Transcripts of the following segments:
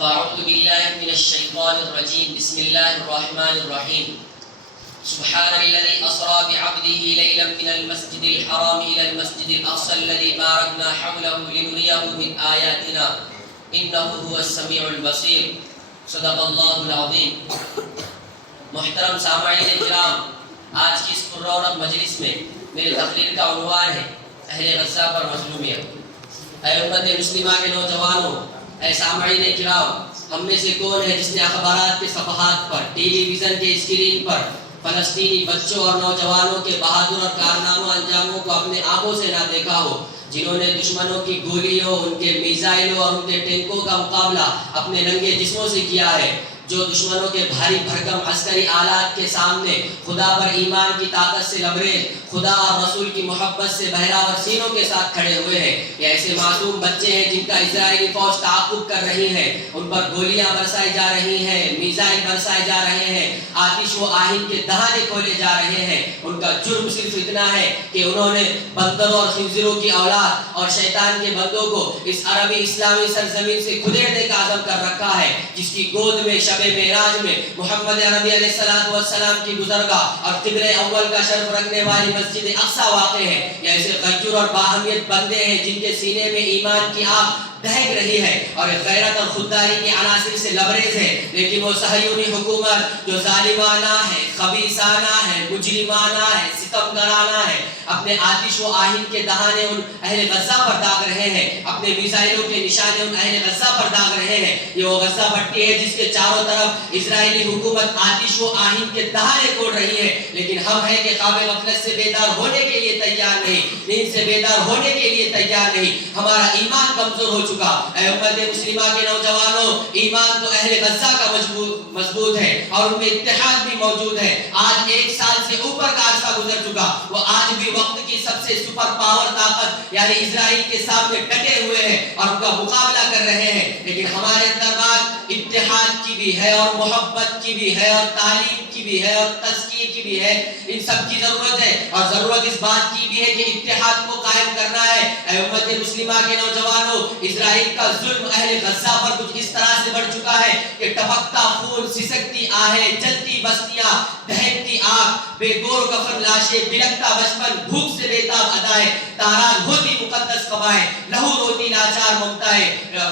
فأعوذ بالله من الشيطان الرجيم بسم الله الرحمن الرحيم سبحان الذي أسرى بعبده ليلا من المسجد الحرام إلى المسجد الأقصى الذي باركنا حوله لنريه من آياتنا إنه هو السميع البصير صدق الله العظيم. محترم سامعین کرام، آج کی اس پررونق مجلس میں میری تقریر کا عنوان ہے اہل غزہ پر مظلومیت. اے امت مسلمہ کے نوجوانوں، اے سامعین کرام، ہم میں سے کون ہے جس نے اخبارات کے صفحات پر، ٹیلی ویژن کے اسکرین پر فلسطینی بچوں اور نوجوانوں کے بہادر اور کارناموں انجاموں کو اپنے آنکھوں سے نہ دیکھا ہو، جنہوں نے دشمنوں کی گولیوں، ان کے میزائلوں اور ان کے ٹینکوں کا مقابلہ اپنے ننگے جسموں سے کیا ہے، جو دشمنوں کے بھاری بھرکم عسکری آلات کے سامنے خدا پر ایمان کی طاقت سے لبریز، خدا اور رسول کی محبت سے بہراور سینوں کے ساتھ کھڑے ہوئے ہیں. یہ ایسے معصوم بچے ہیں جن کا اسرائیلی فوج تعاقب کر رہی ہے، ان پر گولیاں برسائی جا رہی ہیں، میزائل برسائے جا رہے ہیں، آتش و آہن کے دہانے کھولے جا رہے ہیں. ان کا جرم صرف اتنا ہے کہ انہوں نے بندروں اور خنزیروں کی اولاد اور شیطان کے بندوں کو اس عربی اسلامی سرزمین سے کھدیڑنے کا عزم کر رکھا ہے، جس کی گود میں شب معراج میں محمد عربی علیہ السلام کی گزرگاہ اور قبلہ اول کا شرف رکھنے والی مسجد اقصی واقع ہے. یہ ایسے غیور اور باہمیت بندے ہیں جن کے سینے میں ایمان کی آگ دہک رہی ہے اور غیرت اور خودداری کے عناصر سے لبریز ہے، لیکن وہ صہیونی حکومت جو ظالمانہ ہے، خبیثانہ ہے، مجرمانہ ہے، ستمگرانہ ہے، اپنے آتش و آہن کے دہانے ان اہل غزہ پر داغ رہے ہیں، اپنے میزائلوں کے نشانے ان اہل غزہ پر داغ رہے ہیں. یہ وہ غزہ پٹی ہے جس کے چاروں طرف اسرائیلی حکومت آتش و آہن کے دہانے کوڑ رہی ہے، لیکن ہم ہیں کہ خواب غفلت سے بیدار ہونے کے لیے تیار نہیں، نیند سے بیدار ہونے کے لیے تیار نہیں. ہمارا ایمان کمزور ہو چکا. اے امت مسلمہ کے نوجوانوں، ایمان تو اہل غزہ کا مضبوط ہے اور ان میں اتحاد بھی موجود ہے. آج 1 سال سے اوپر کا عرصہ گزر چکا، وہ آج بھی وقت کی سب سے سپر پاور طاقت یعنی اسرائیل کے سامنے ڈٹے ہوئے ہیں اور ان کا مقابلہ کر رہے ہیں. لیکن ہمارے اندر بات اتحاد کی بھی ہے اور محبت کی بھی ہے اور تعلیم کی بھی ہے اور تزکیے کی بھی ہے. ان سب کی ضرورت ہے اور ضرورت اس بات کی بھی ہے کہ اتحاد کو قائم کرنا ہے. اے امت مسلمہ کے نوجوانوں، اسرائیل کا ظلم اہل غزہ پر کچھ اس طرح سے بڑھ چکا ہے کہ ٹپکتا خون، سسکتی آہیں، جلتی بستیاں، دہکتی آگ، بے گور کفن لاشیں، بلکتا بچپن، بھوک سے بیتاب ادائیں، تاران ہوتی مقدس قبائیں، لہو روتی لاچار ممتائیں،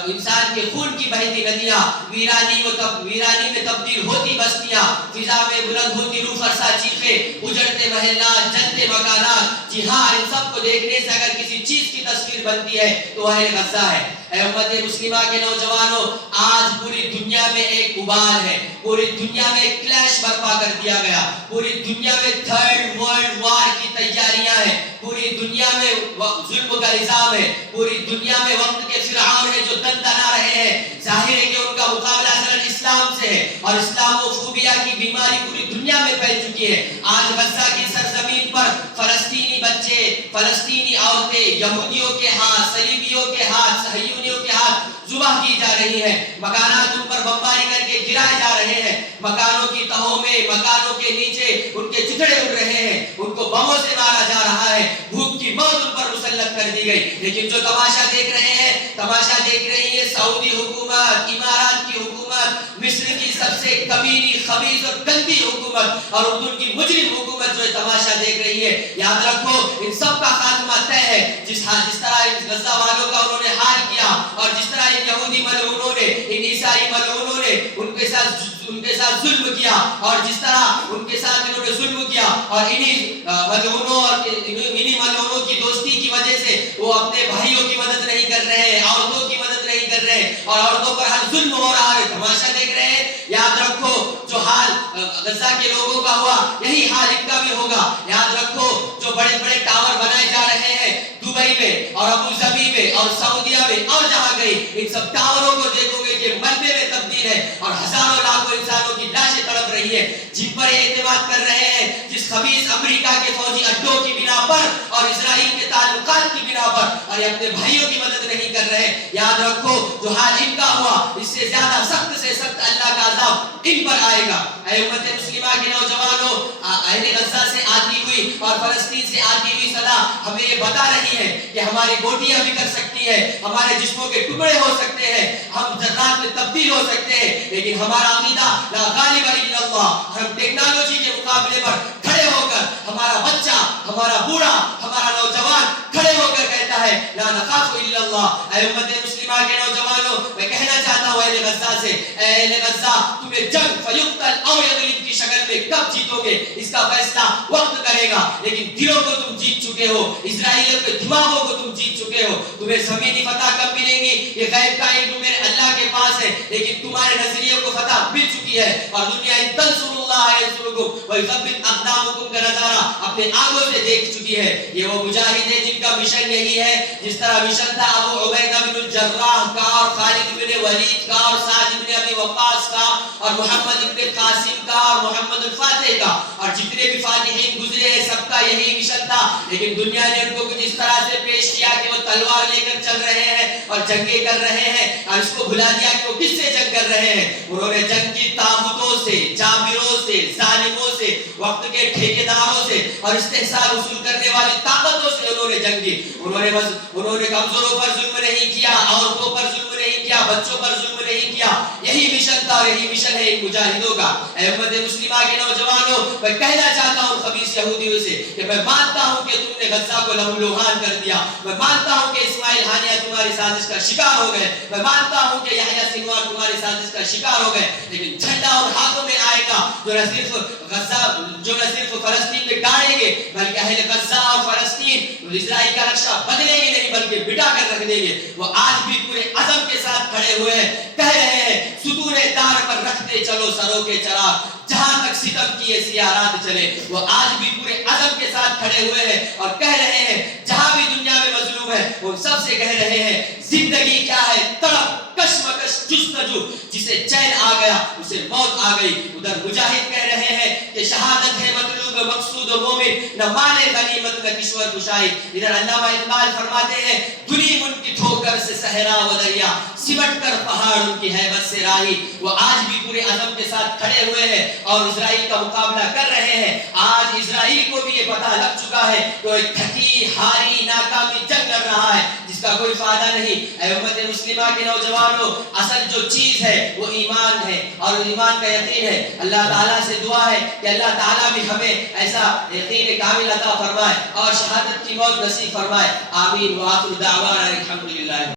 انسان کے خون کی بہتی ندیاں، ویرانی میں تبدیل ہوتی بستیاں، فضا میں بلند ہوتی روح فرسا چیخیں، اجڑتے محلات، جلتے مکانات. جی ہاں، ان سب کو دیکھنے سے اگر کسی چیز کی تصویر بنتی ہے تو اہل غزہ ہے. اے امت مسلمہ کے نوجوانوں، آج پوری دنیا میں ایک ابال ہے، پوری دنیا میں ایک کلیش برپا کر دیا گیا، پوری دنیا میں 3rd ورلڈ وار کی تیاریاں ہیں، پوری دنیا میں ظلم کا نظام ہے، پوری دنیا میں وقت کے فرعون ہیں جو دندنا رہے ہیں. ظاہر ہے کہ ان کا مقابلہ اصلاً اسلام سے ہے اور اسلامو فوبیا کی بیماری پوری دنیا میں پھیل چکی ہے. آج غزہ کی سرزمین پر فلسطینی بچے، فلسطینی عورتیں یہودیوں کے ہاتھ، صلیبیوں کے ہاتھ، صہیونیوں کے ہاتھ ذبح کی جا رہی ہیں. مکانات ان پر بمباری کر کے گرائے جا رہے ہیں، مکانوں کی تہوں میں، مکانوں کے نیچے ان کے چتڑے اڑ رہے ہیں، ان کو بموں سے مارا جا رہا ہے، بھوک کی موت ان پر مسلط کر دی گئی. لیکن جو تماشا دیکھ رہے ہیں، تماشا دیکھ رہی ہے سعودی حکومت، امارات کی حکومت، مصر کی سب سے کمینی، خبیث اور گندی حکومت اور اردن کی مجرم حکومت جو تماشا دیکھ رہی ہے. یاد رکھو، ان سب کا خاتمہ طے ہے. جس طرح ان غزہ والوں کا انہوں نے حال کیا اور جس طرح ان یہودی ملعونوں نے، ان عیسائی ملعونوں نے ان کے ساتھ ظلم کیا اور جس طرح ان کے ساتھ انہوں نے ظلم کیا اور انہی ملعونوں کی دوستی کی وجہ سے وہ اپنے بھائیوں کی مدد نہیں کر رہے ہیں، عورتوں کی مدد نہیں کر رہے ہیں اور عورتوں پر ہر ظلم ہو رہا ہے. تماشا دیکھ رہے ہیں. یاد رکھو، جو حال غزہ کے لوگوں کا ہوا یہی حال ان کا بھی ہوگا. یاد رکھو، جو بڑے بڑے ٹاور بنائے جا رہے ہیں دبئی میں اور ابو ظبی میں اور سعودیہ میں اور جہاں گئی، ان سب ٹاوروں کو دیکھو گے کہ مرنے میں تبدیل ہے اور ہزاروں لاکھوں انسانوں کی لاشیں تڑپ رہی ہے جن پر یہ اعتماد کر رہے ہیں، جس خبیث امریکہ کے فوجی اڈوں کی بنا پر اور اسرائیل کے تعلقات کی بنا پر، اور یہ اپنے بھائیوں کی مدد نہیں کر رہے. یاد رکھو، جو حال ان کا ہوا اس سے زیادہ سخت سے سخت اللہ کا عذاب ان پر آئے گا. اے امت مسلمہ کے نوجوانوں، اہل غزہ سے آتی ہوئی اور فلسطین سے آتی ہوئی صدا ہمیں یہ بتا رہی ہے کہ ہماری بوٹیاں بھی کر سکتی ہیں، ہمارے جسموں کے ٹکڑے ہو سکتے ہیں، ہم ذرات میں تبدیل تبدیل ہو سکتے ہیں، لیکن ہمارا عقیدہ لا غالب الا اللہ، ہم ٹیکنالوجی کے مقابلے پر کھڑے ہو کر ہمارا بچہ، ہمارا بوڑھا، ہمارا نوجوان کھڑے ہو کر کہتا ہے لا نخاف الا اللہ۔ اے امت مسلمہ کے نوجوانوں، میں کہنا چاہتا ہوں اہل غزہ سے، اے اہل غزہ، تمہیں جنگ فیقتل او یغلب کی شکل میں کب جیتو گے اس کا فیصلہ وقت کرے گا، لیکن دلوں کو تم جیت چکے ہو، اسرائیلیوں کے دماغوں کو تم جیت چکے ہو۔ تمہیں زمینی فتح کب ملیں گی یہ غیب کا علم میرے اللہ کے پاس ہے، لیکن تمہارے نظریوں کو فتح مل چکی ہے، اور دنیا ان تنصر اللہ ینصرکم ویثبت اقدامکم کا نظارہ اپنے آنکھوں سے دیکھ چکی ہے۔ یہ وہ مجاہد ہیں جن کا مشن یہی ہے، جس طرح مشن تھا ابو عبیدہ بن الجراح کا، اور خالد بن ولید کا، اور سعد بن ابی وقاص کا، اور محمد بن قاسم کا، اور محمد الفاتح کا، اور جتنے بھی فاتحین گزرے ہیں سب کا یہی مشن تھا، لیکن دنیا نے ان کو کچھ اس طرح سے پیش کیا کہ وہ تلوار لے کر چل رہے ہیں اور جنگیں کر رہے ہیں، اور اس کو بھلا دیا کہ وہ کس سے جنگ کر رہے ہیں۔ انہوں نے جنگ کی طاغوتوں سے، جابروں سے، ظالموں سے، وقت کے ٹھیکیداروں سے اور استحصال وصول کرنے والی طاقتوں سے انہوں نے جنگ کی۔ انہوں نے کمزوروں پر ظلم نہیں کیا، عورتوں پر ظلم نہیں کیا، بچوں پر ظلم نہیں کیا۔ یہی مشن تھا اور یہی مشن ہے ان مجاہدوں کا۔ اے امت مسلمہ کے نوجوانوں، میں کہنا چاہتا ہوں خبیث یہودیوں سے کہ میں مانتا ہوں کہ تم نے غزہ کو لہو لہان کر دیا، میں مانتا ہوں کہ اسماعیل ہانیہ تمہاری سازش کا شکار ہو گئے، میں مانتا ہوں کہ یحییٰ سنوار تمہاری سازش کا شکار ہو گئے، لیکن جھنڈا ان ہاتھوں میں آئے گا جو نہ صرف فلسطین میں گاڑیں گے بلکہ اہل غزہ اور فلسطین اسرائیل کا نقشہ بدلیں گے نہیں بلکہ بٹا کر رکھ دیں گے۔ وہ آج بھی پورے عزم کے ساتھ کھڑے ہوئے ہیں، کہہ رہے ہیں ستون دار پر رکھتے چلو سروں کے چراغ، جہاں تک ستم کی یہ سیاہ رات چلے۔ وہ آج بھی پورے عزم کے ساتھ کھڑے ہوئے ہیں اور کہہ رہے ہیں جہاں بھی دنیا میں مظلوم ہے وہ سب سے کہہ رہے ہیں زندگی کیا ہے، تڑپ، کشمکش، جستجو، جسے چین آ گیا اسے موت آ گئی۔ ادھر مجاہد کہہ رہے ہیں کہ شہادت ہے مطلوب مقصود و مومن، نہ مانے غنیمت نہ کشور کشائی۔ ادھر علامہ اقبال فرماتے ہیں دنی ان کی ٹھوکر سے صحرا و دریا، سمٹ کر پہاڑ ان کی ہیبت سے راہی۔ وہ آج بھی پورے عزم کے ساتھ کھڑے ہوئے ہیں اور اسرائیل کا مقابلہ کر رہے ہیں۔ آج اسرائیل کو بھی یہ پتہ لگ چکا ہے کہ وہ ایک تھکی ہاری ناکامی جنگ لڑ رہا ہے جس کا کوئی فائدہ نہیں۔ اے امت مسلمہ کے نوجوانوں، اصل جو چیز ہے وہ ایمان ہے اور ایمان کا یقین ہے۔ اللہ تعالیٰ سے دعا ہے کہ اللہ تعالیٰ بھی ہمیں ایسا یقین کامل عطا فرمائے اور شہادت کی موت نصیب فرمائے۔ آمین۔ وآخر دعوانا الحمدللہ۔